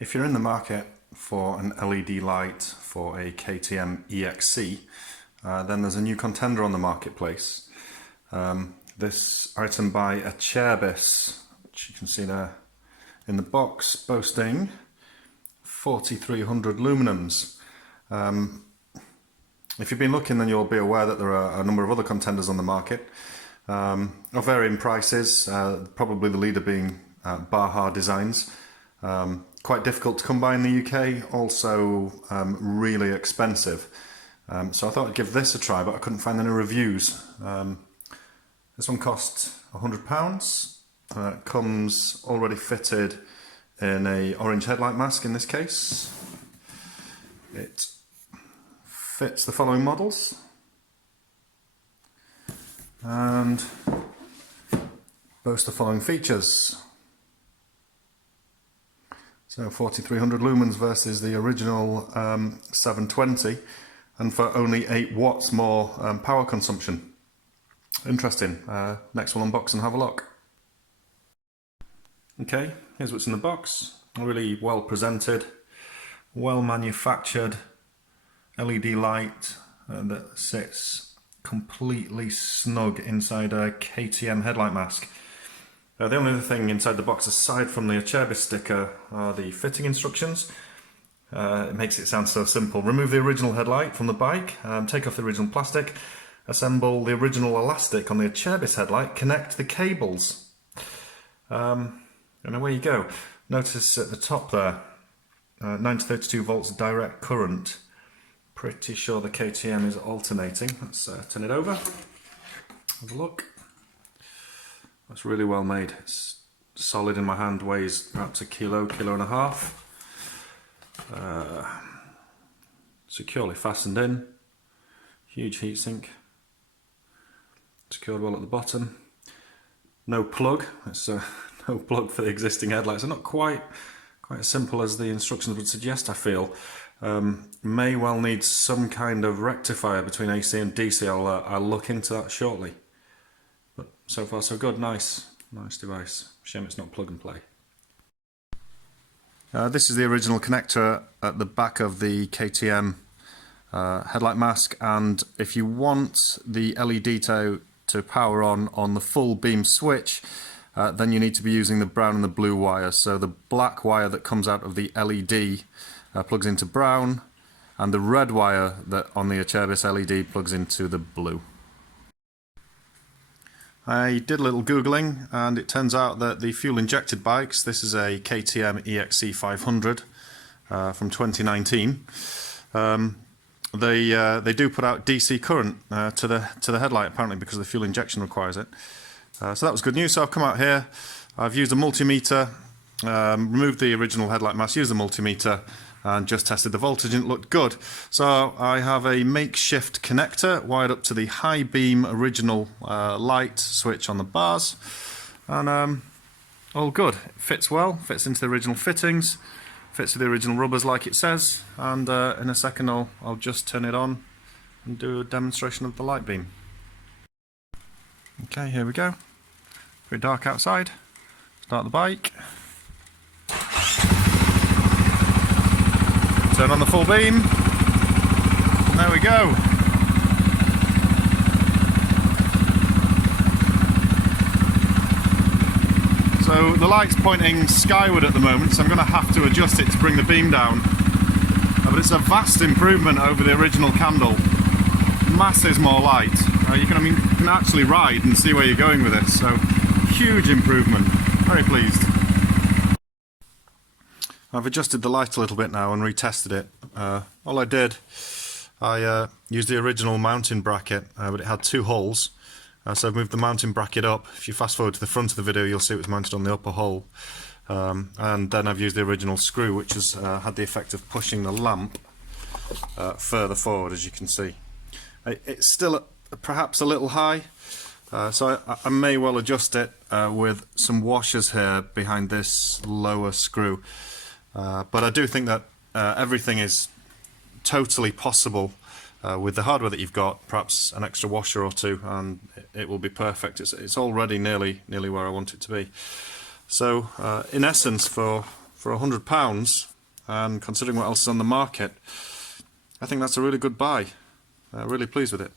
If you're in the market for an LED light for a KTM EXC, then there's a new contender on the marketplace. This item by Acerbis, which you can see there in the box, boasting 4300 luminums. If you've been looking, then you'll be aware that there are a number of other contenders on the market of varying prices, probably the leader being Baja Designs. Quite difficult to come by in the UK, also really expensive. So I thought I'd give this a try, but I couldn't find any reviews. This one cost £100. Comes already fitted in a orange headlight mask in this case. It fits the following models and boasts the following features. So 4300 lumens versus the original 720, and for only 8 watts more power consumption. Interesting. Next we'll unbox and have a look. Okay, here's what's in the box. A really well presented, well manufactured LED light that sits completely snug inside a KTM headlight mask. The only other thing inside the box aside from the Acerbis sticker are the fitting instructions. It makes it sound so simple. Remove the original headlight from the bike, take off the original plastic, assemble the original elastic on the Acerbis headlight, connect the cables. And away you go. Notice at the top there, 9 to 32 volts direct current. Pretty sure the KTM is alternating. Let's turn it over, have a look. It's really well made. It's solid in my hand, weighs perhaps a kilo and a half. Securely fastened in. Huge heatsink. Secured well at the bottom. No plug. It's no plug for the existing headlights. They're not quite as simple as the instructions would suggest, I feel. May well need some kind of rectifier between AC and DC. I'll look into that shortly. But so far so good. Nice device. Shame it's not plug and play. This is the original connector at the back of the KTM headlight mask, and if you want the LED to power on the full beam switch, then you need to be using the brown and the blue wire. So the black wire that comes out of the LED plugs into brown, and the red wire that on the Acerbis LED plugs into the blue. I did a little googling, and it turns out that the fuel injected bikes, this is a KTM EXC 500 from 2019, they do put out DC current to the headlight, apparently, because the fuel injection requires it. So that was good news. So I've come out here, I've used a multimeter, removed the original headlight mask, used the multimeter, and just tested the voltage, and it looked good. So I have a makeshift connector wired up to the high beam original light switch on the bars, and all good. It fits well, fits into the original fittings, fits with the original rubbers like it says, and in a second I'll just turn it on and do a demonstration of the light beam. Okay, here we go. Very dark outside. Start the bike. Turn on the full beam. And there we go. So the light's pointing skyward at the moment, so I'm going to have to adjust it to bring the beam down. But it's a vast improvement over the original candle. Masses more light. You can actually ride and see where you're going with this. So huge improvement. Very pleased. I've adjusted the light a little bit now and retested it. All I did, I used the original mounting bracket, but it had 2 holes. So I've moved the mounting bracket up. If you fast forward to the front of the video, you'll see it was mounted on the upper hole. And then I've used the original screw, which has had the effect of pushing the lamp further forward, as you can see. It's still perhaps a little high, so I may well adjust it with some washers here behind this lower screw. But I do think that everything is totally possible with the hardware that you've got. Perhaps an extra washer or 2 and it will be perfect. It's already nearly where I want it to be. So in essence, for £100 and considering what else is on the market, I think that's a really good buy. Really pleased with it.